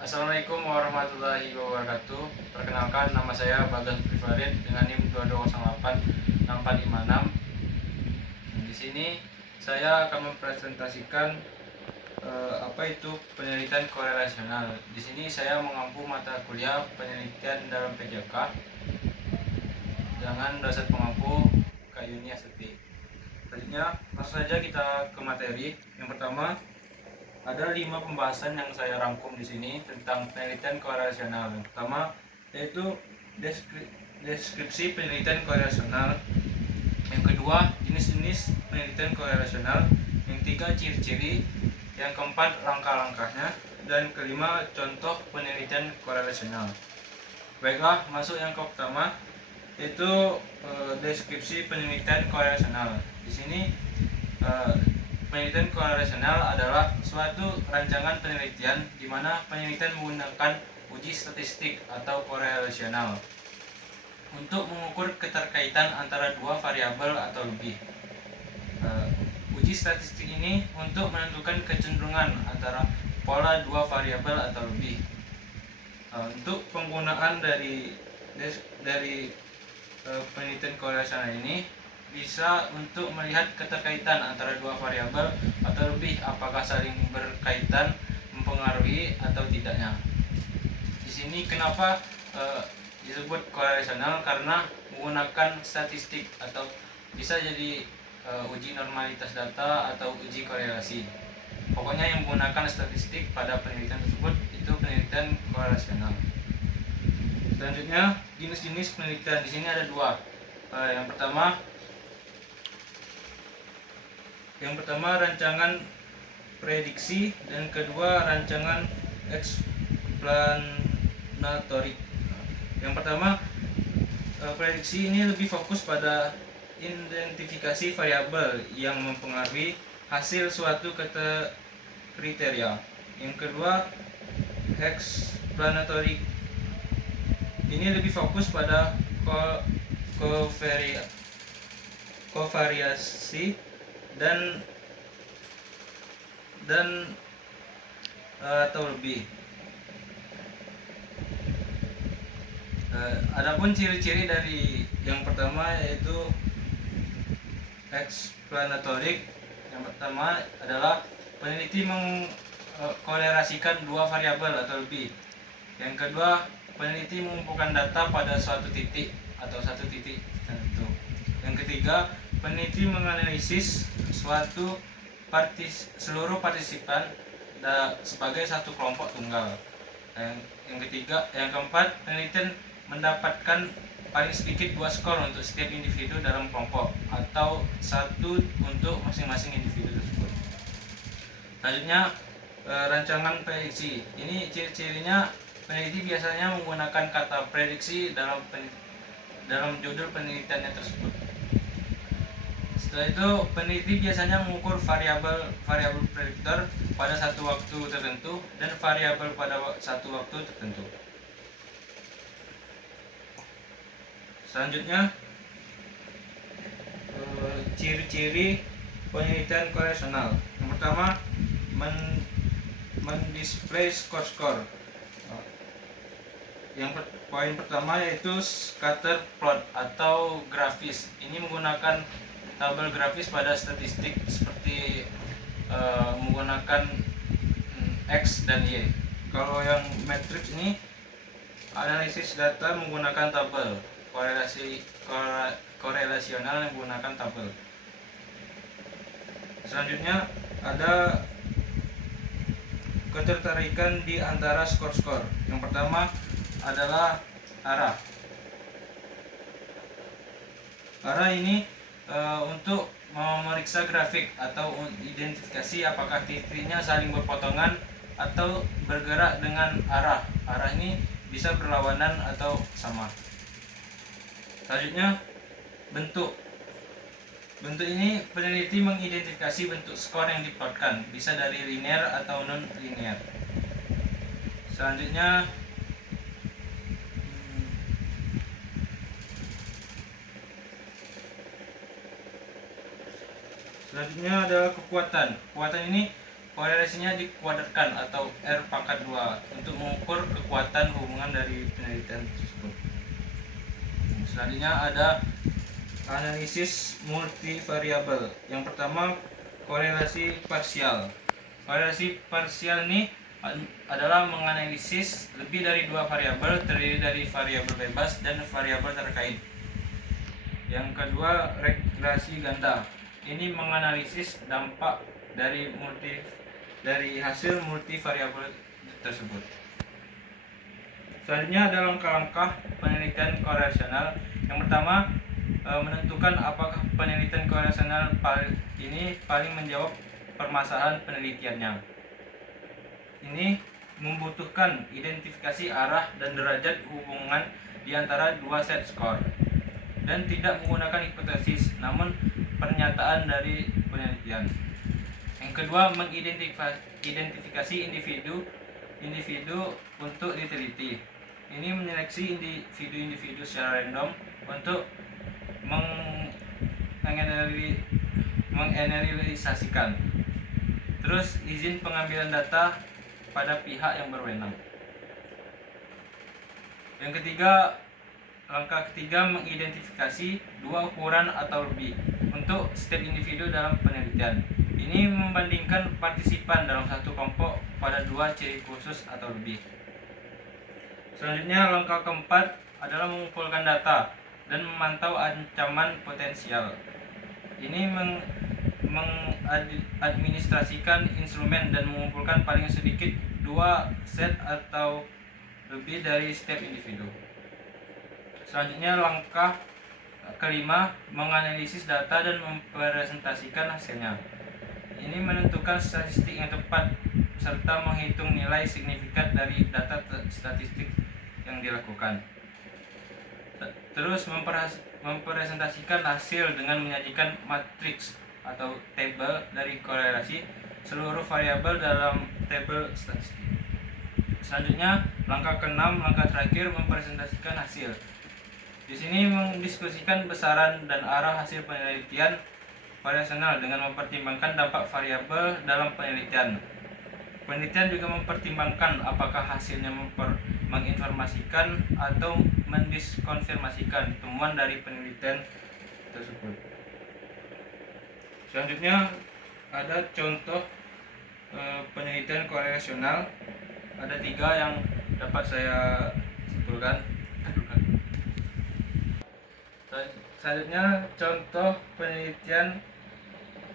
Assalamualaikum warahmatullahi wabarakatuh. Perkenalkan, nama saya Bagas Prifarid dengan NIM 22086456. Di sini saya akan mempresentasikan apa itu penelitian korelasional. Di sini saya mengampu mata kuliah penelitian dalam PJK dengan dosen pengampu Kak Yuni Astuti. Selanjutnya, langsung saja kita ke materi. Yang pertama, ada 5 pembahasan yang saya rangkum di sini tentang penelitian korelasional. Yang pertama yaitu deskripsi penelitian korelasional. Yang kedua, jenis-jenis penelitian korelasional. Yang ketiga, ciri-ciri. Yang keempat, langkah-langkahnya. Dan kelima, contoh penelitian korelasional. Baiklah, masuk yang ke pertama yaitu deskripsi penelitian korelasional. Di sini penelitian korelasional adalah suatu rancangan penelitian di mana penelitian menggunakan uji statistik atau korelasional untuk mengukur keterkaitan antara dua variabel atau lebih. Uji statistik ini untuk menentukan kecenderungan antara pola dua variabel atau lebih. Untuk penggunaan dari penelitian korelasional ini bisa untuk melihat keterkaitan antara dua variabel atau lebih, apakah saling berkaitan, mempengaruhi atau tidaknya. Di sini kenapa disebut korelasional, karena menggunakan statistik atau bisa jadi uji normalitas data atau uji korelasi. Pokoknya yang menggunakan statistik pada penelitian tersebut itu penelitian korelasional. Selanjutnya, jenis-jenis penelitian di sini ada dua. Yang pertama rancangan prediksi dan kedua rancangan explanatorik. Yang pertama, prediksi ini lebih fokus pada identifikasi variabel yang mempengaruhi hasil suatu kriteria. Yang kedua, explanatorik ini lebih fokus pada kovariasi dan atau lebih. Adapun ciri-ciri dari yang pertama yaitu explanatorik. Yang pertama adalah peneliti mengkolerasikan dua variabel atau lebih. Yang kedua, peneliti mengumpulkan data pada suatu titik atau satu titik tertentu. Yang ketiga, peneliti menganalisis seluruh partisipan sebagai satu kelompok tunggal. Yang keempat, penelitian mendapatkan paling sedikit 2 skor untuk setiap individu dalam kelompok atau 1 untuk masing-masing individu tersebut. Selanjutnya, rancangan prediksi. Ini ciri-cirinya, peneliti biasanya menggunakan kata prediksi dalam judul penelitiannya tersebut. Setelah itu, peneliti biasanya mengukur variabel prediktor pada satu waktu tertentu dan variabel pada satu waktu tertentu. Selanjutnya, ciri-ciri penelitian korelasional. Yang pertama, mendisplay skor-skor. Poin pertama yaitu scatter plot atau grafis. Ini menggunakan tabel grafis pada statistik seperti menggunakan X dan Y. Kalau yang matrix ini analisis data menggunakan tabel, korelasional yang menggunakan tabel. Selanjutnya ada ketertarikan di antara skor-skor. Yang pertama adalah arah. Arah ini untuk memeriksa grafik atau identifikasi apakah titiknya saling berpotongan atau bergerak dengan arah. Arah ini bisa berlawanan atau sama. Selanjutnya, bentuk. Bentuk ini peneliti mengidentifikasi bentuk skor yang diplotkan, bisa dari linear atau non linear. Selanjutnya ada kekuatan. Kekuatan ini korelasinya dikuadratkan atau R⁻², untuk mengukur kekuatan hubungan dari penelitian tersebut. Selanjutnya ada analisis multivariabel. Yang pertama, korelasi parsial. Korelasi parsial ini adalah menganalisis lebih dari dua variabel, terdiri dari variabel bebas dan variabel terkait. Yang kedua, regresi ganda. Ini menganalisis dampak dari hasil multivariabel tersebut. Selanjutnya ada langkah-langkah penelitian korelasional. Yang pertama, menentukan apakah penelitian korelasional ini paling menjawab permasalahan penelitiannya. Ini membutuhkan identifikasi arah dan derajat hubungan di antara dua set skor, dan tidak menggunakan hipotesis namun pernyataan dari penelitian. Yang kedua, mengidentifikasi individu untuk diteliti. Ini menyeleksi individu secara random untuk menganalisasikan. Terus, izin pengambilan data pada pihak yang berwenang. Yang ketiga, langkah ketiga, mengidentifikasi dua ukuran atau lebih untuk setiap individu dalam penelitian. Ini membandingkan partisipan dalam satu kelompok pada dua ciri khusus atau lebih. Selanjutnya, langkah keempat adalah mengumpulkan data dan memantau ancaman potensial. Ini mengadministrasikan instrumen dan mengumpulkan paling sedikit dua set atau lebih dari setiap individu. Selanjutnya, langkah kelima, menganalisis data dan mempresentasikan hasilnya. Ini menentukan statistik yang tepat serta menghitung nilai signifikan dari data statistik yang dilakukan. Terus, mempresentasikan hasil dengan menyajikan matriks atau tabel dari korelasi seluruh variabel dalam tabel statistik. Selanjutnya, langkah keenam, langkah terakhir, mempresentasikan hasil. Di sini mendiskusikan besaran dan arah hasil penelitian korelasional dengan mempertimbangkan dampak variabel dalam penelitian. Penelitian juga mempertimbangkan apakah hasilnya menginformasikan atau mendiskonfirmasikan temuan dari penelitian tersebut. Selanjutnya ada contoh penelitian korelasional. Ada 3 yang dapat saya simpulkan. Selanjutnya contoh penelitian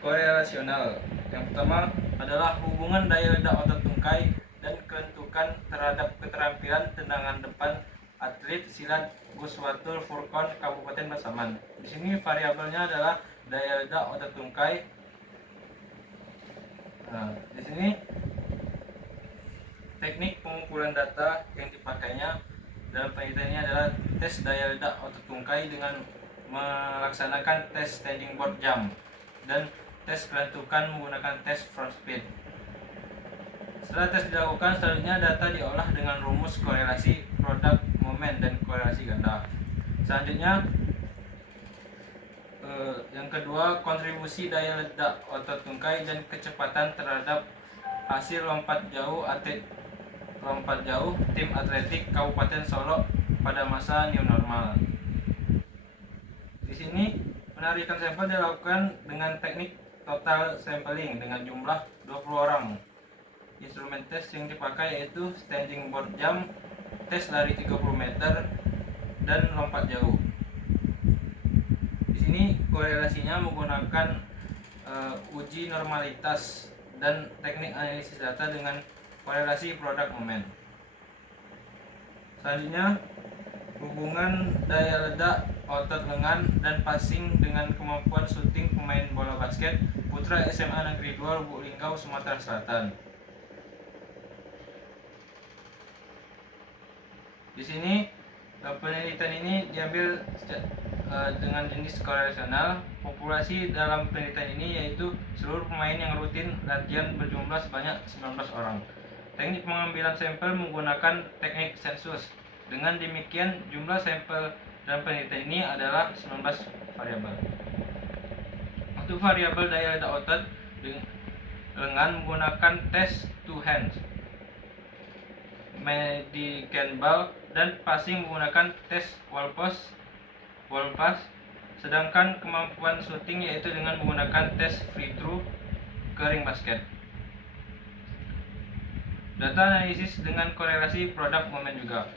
korelasional. Yang pertama adalah hubungan daya ledak otot tungkai dan kelentukan terhadap keterampilan tendangan depan atlet silat Guswatul Furqon, Kabupaten Pasaman. Di sini variabelnya adalah daya ledak otot tungkai. Nah, di sini teknik pengumpulan data yang dipakainya dalam penelitian ini adalah tes daya ledak otot tungkai dengan melaksanakan tes standing board jump dan tes kelentukan menggunakan tes front speed. Setelah tes dilakukan, selanjutnya data diolah dengan rumus korelasi produk momen dan korelasi ganda. Selanjutnya yang kedua, kontribusi daya ledak otot tungkai dan kecepatan terhadap hasil lompat jauh tim atletik Kabupaten Solok pada masa new normal. Di sini penarikan sampel dilakukan dengan teknik total sampling dengan jumlah 20 orang. Instrumen tes yang dipakai yaitu standing board jump, tes lari 30 meter, dan lompat jauh. Di sini korelasinya menggunakan uji normalitas dan teknik analisis data dengan korelasi produk momen. Selanjutnya, hubungan daya ledak otot lengan dan passing dengan kemampuan syuting pemain bola basket putra SMA Negeri 2 Lubuk Linggau, Sumatera Selatan. Di sini penelitian ini diambil dengan jenis korelasional. Populasi dalam penelitian ini yaitu seluruh pemain yang rutin latihan berjumlah sebanyak 19 orang. Teknik pengambilan sampel menggunakan teknik sensus. Dengan demikian, jumlah sampel dalam penelitian ini adalah 19 variabel. Untuk variabel daya ledak otot dengan menggunakan test two hands, medican ball, dan passing menggunakan test wall pass, sedangkan kemampuan shooting yaitu dengan menggunakan test free throw ke ring basket. Data analisis dengan korelasi produk momen juga,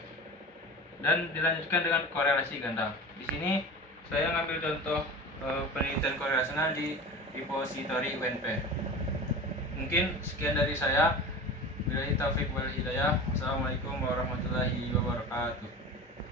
dan dilanjutkan dengan korelasi ganda. Di sini saya ngambil contoh penelitian korelasional di repository UNP. Mungkin sekian dari saya. Wabillahi taufiq wal hidayah. Wassalamualaikum warahmatullahi wabarakatuh.